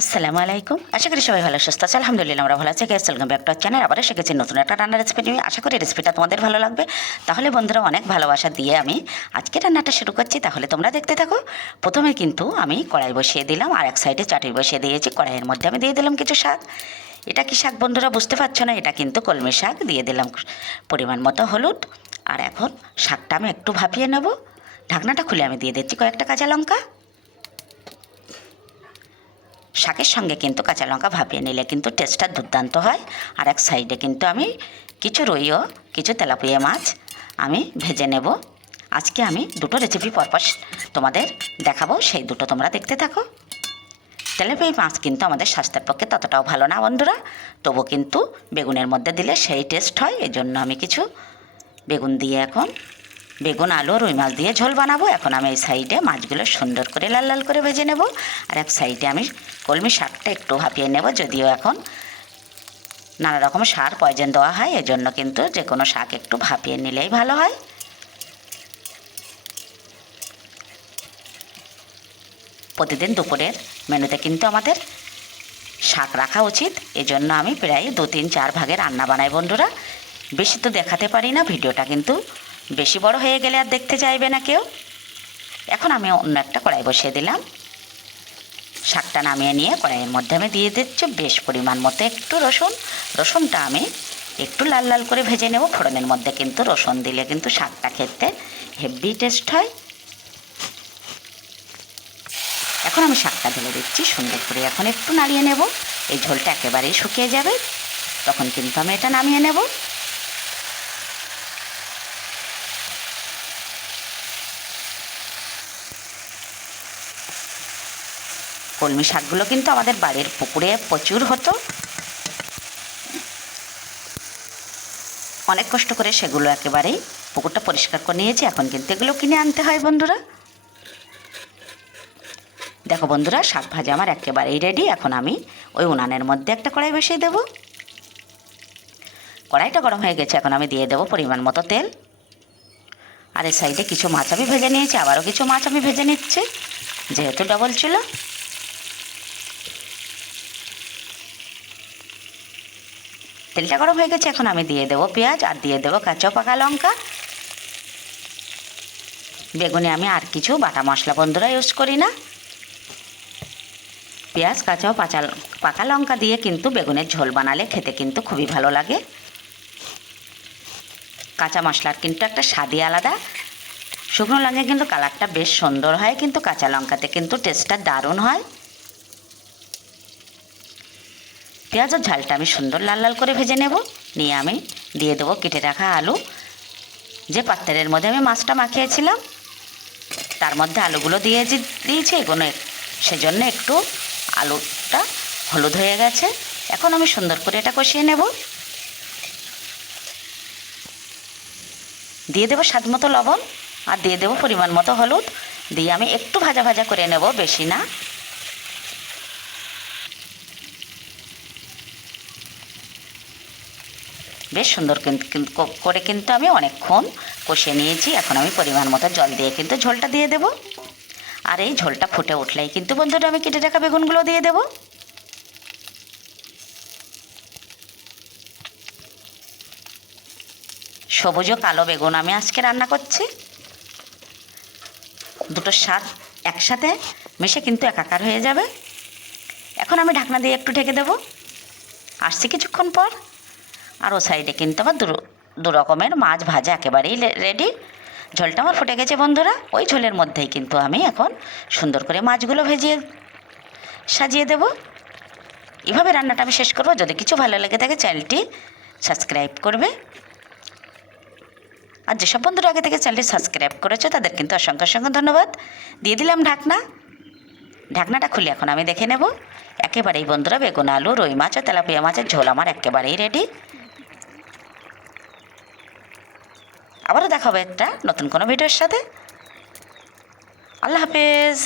আসসালামু আলাইকুম। আশা করি সবাই ভালো, সুস্থ আছে আলহামদুলিল্লাহ আমরা ভালো আছি। Guys welcome back to channel আবার এসে গেছি নতুন একটা রান্নার রেসিপি নিয়ে। আশা করি রেসিপিটা তোমাদের ভালো লাগবে। তাহলে বন্ধুরা, অনেক ভালোবাসা দিয়ে আমি আজকে রান্নাটা শুরু করছি। তাহলে তোমরা দেখতে থাকো। প্রথমে কিন্তু আমি কড়াই বসিয়ে দিলাম, আর এক সাইডে চাটি বসিয়ে দিয়েছি। কড়াইয়ের মধ্যে আমি দিয়ে দিলাম কিছু শাক। এটা কি শাক বন্ধুরা, বুঝতে পারছ না? এটা কিন্তু কলমি শাক। দিয়ে দিলাম পরিমাণ মতো হলুদ। আর এখন শাকটা আমি একটু ভাপিয়ে নেব। ঢাকনাটা খুলে আমি দিয়ে দিচ্ছি কয়েকটা কাঁচা লঙ্কা। শাকের সঙ্গে কিন্তু কাঁচা লঙ্কা ভাপিয়ে নিলে কিন্তু টেস্টটা দুর্দান্ত হয়। আর এক সাইডে কিন্তু আমি কিছু রইও কিছু তেলাপিয়া মাছ আমি ভেজে নেব। আজকে আমি দুটো রেসিপি পরপর তোমাদের দেখাবো, সেই দুটো তোমরা দেখতে থাকো। তেলাপিয়া মাছ কিন্তু আমাদের স্বাস্থ্যের পক্ষে ততটাও ভালো না বন্ধুরা। তবু কিন্তু বেগুনের মধ্যে দিলে সেই টেস্ট হয় এই জন্য আমি কিছু বেগুন দিয়ে এখন বেগুন, আলু, রুই মাছ দিয়ে ঝোল বানাবো। এখন আমি এই সাইডে মাছগুলো সুন্দর করে লাল লাল করে ভেজে নেব। আর এক সাইডে আমি কলমি শাকটা একটু ভাপিয়ে নেব, যদিও এখন নানা রকম সার পয়জন দেওয়া হয়, এজন্য কিন্তু যে কোনো শাক একটু ভাপিয়ে নিলেই ভালো হয়। প্রতিদিন দুপুরের মেনুতে কিন্তু আমাদের শাক রাখা উচিত, এজন্য আমি প্রায় দু, তিন, চার ভাগে রান্না বানাই বন্ধুরা। বেশি তো দেখাতে পারি না, ভিডিওটা কিন্তু বেশি বড় হয়ে গেলে আর দেখতে চাইবে না কেউ। এখন আমি অন্য একটা কড়াই বসিয়ে দিলাম। শাকটা নামিয়ে নিয়ে কড়াইয়ের মধ্যে আমি দিয়ে দিচ্ছি বেশ পরিমাণ মতো একটু রসুন। রসুনটা আমি একটু লাল লাল করে ভেজে নেব। ফোড়নের মধ্যে কিন্তু রসুন দিলে কিন্তু শাকটা খেতে হেভি টেস্ট হয়। এখন আমি শাকটা ঢেলে দিচ্ছি। সুন্দর করে এখন একটু নাড়িয়ে নেব। এই ঝোলটা একেবারেই শুকিয়ে যাবে। তখন কিন্তু আমি এটা নামিয়ে নেব। কলমি শাকগুলো কিন্তু আমাদের বাড়ির পুকুরে প্রচুর হতো। অনেক কষ্ট করে সেগুলো একেবারেই পুকুরটা পরিষ্কার করে নিয়েছি, এখন কিন্তু এগুলো কিনে আনতে হয় বন্ধুরা। দেখো বন্ধুরা, শাক ভাজা আমার একেবারেই রেডি এখন আমি ওই উনানের মধ্যে একটা কড়াই বসিয়ে দেবো। কড়াইটা গরম হয়ে গেছে, এখন আমি দিয়ে দেবো পরিমাণ মতো তেল। আর এই সাইডে কিছু মাছ আমি ভেজে নিয়েছি, আবারও কিছু মাছ আমি ভেজে নিচ্ছি, যেহেতু ডবল ছিল। তেলটা গরম হয়ে গেছে, এখন আমি দিয়ে দেবো পেঁয়াজ আর দিয়ে দেবো কাঁচা পাকা লঙ্কা। বেগুনে আমি আর কিছু বাটা মশলা বন্ধুরা ইউজ করি না। পেঁয়াজ, কাঁচা পাচা, পাকা লঙ্কা দিয়ে কিন্তু বেগুনের ঝোল বানালে খেতে কিন্তু খুবই ভালো লাগে। কাঁচা মশলার কিন্তু একটা স্বাদই আলাদা। শুকনো লঙ্কা কিন্তু কালারটা বেশ সুন্দর হয়, কিন্তু কাঁচা লঙ্কাতে কিন্তু টেস্টটা দারুণ হয়। পেঁয়াজের ঝালটা আমি সুন্দর লাল লাল করে ভেজে নেব। নিয়ে আমি দিয়ে দেবো কেটে রাখা আলু। যে পাত্রের মধ্যে আমি মাছটা মাখিয়েছিলাম, তার মধ্যে আলুগুলো দিয়ে দিয়েছি এগুলো সেজন্য একটু আলুটা হলুদ হয়ে গেছে। এখন আমি সুন্দর করে এটা কষিয়ে নেব। দিয়ে দেবো স্বাদ মতো লবণ আর দিয়ে দেবো পরিমাণ মতো হলুদ। দিয়ে আমি একটু ভাজা ভাজা করে নেব, বেশি না। বেশ সুন্দর করে কিন্তু আমি অনেকক্ষণ কষিয়ে নিয়েছি। এখন আমি পরিমাণ মতো জল দিয়ে কিন্তু ঝোলটা দিয়ে দেবো। আর এই ঝোলটা ফুটে উঠলেই কিন্তু বন্ধুরা আমি কেটে রাখা বেগুনগুলো দিয়ে দেবো। সবুজ ও কালো বেগুন আমি আজকে রান্না করছি। দুটো স্বাদ একসাথে মিশে কিন্তু একাকার হয়ে যাবে। এখন আমি ঢাকনা দিয়ে একটু ঢেকে দেবো। আসছি কিছুক্ষণ পর। আর ও সাইডে কিন্তু আমার দু রকমের মাছ ভাজা একেবারেই রেডি। ঝোলটা আমার ফুটে গেছে বন্ধুরা। ওই ঝোলের মধ্যেই কিন্তু আমি এখন সুন্দর করে মাছগুলো ভেজিয়ে সাজিয়ে দেব। এভাবে রান্নাটা আমি শেষ করব। যদি কিছু ভালো লেগে থাকে চ্যানেলটি সাবস্ক্রাইব করবে। আর যেসব বন্ধুরা আগে থেকে চ্যানেলটি সাবস্ক্রাইব করেছ, তাদের কিন্তু অসংখ্য অসংখ্য ধন্যবাদ। দিয়ে দিলাম ঢাকনা। ঢাকনাটা খুলে এখন আমি দেখে নেব। একেবারেই বন্ধুরা বেগুন, আলু, রুই মাছ ও তেলাপিয়া মাছের ঝোল আমার একেবারেই রেডি। আবারও দেখাবো একটা নতুন কোনো ভিডিওর সাথে। আল্লাহ হাফেজ।